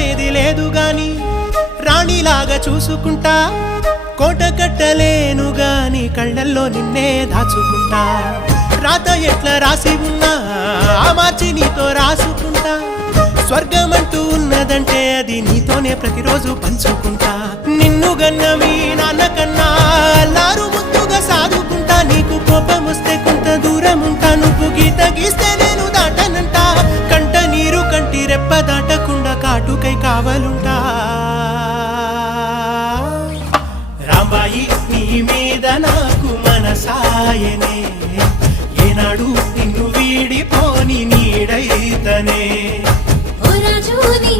లోపమేది లేదు గాని రాణిలాగా చూసుకుంటా కోట కట్టలేను గాని కళ్ళల్లో నిన్నే దాచుకుంటా రాత ఎట్లా రాసి ఉన్నా ఆ మార్చి నీతో రాసుకుంటా స్వర్గమంటూ ఉన్నదంటే అది నీతోనే ప్రతిరోజు పంచుకుంటా నిన్ను గన్న మీ నాన్న కన్నా లారు ముద్దుగా సాదుకుంటా నీకు కోపం వస్తే కొంత దూరం ఉంటా నువ్వు గీత గీస్తే నేను దాటనంట కంట నీరు కంటి రెప్ప దాటకుండా కాటుకై కావలుంటా రాంబాయి నీ మీద నాకు మనసాయనే ఏనాడు నిన్ను వీడిపోని నీడైతనే ఓ రాజు నీ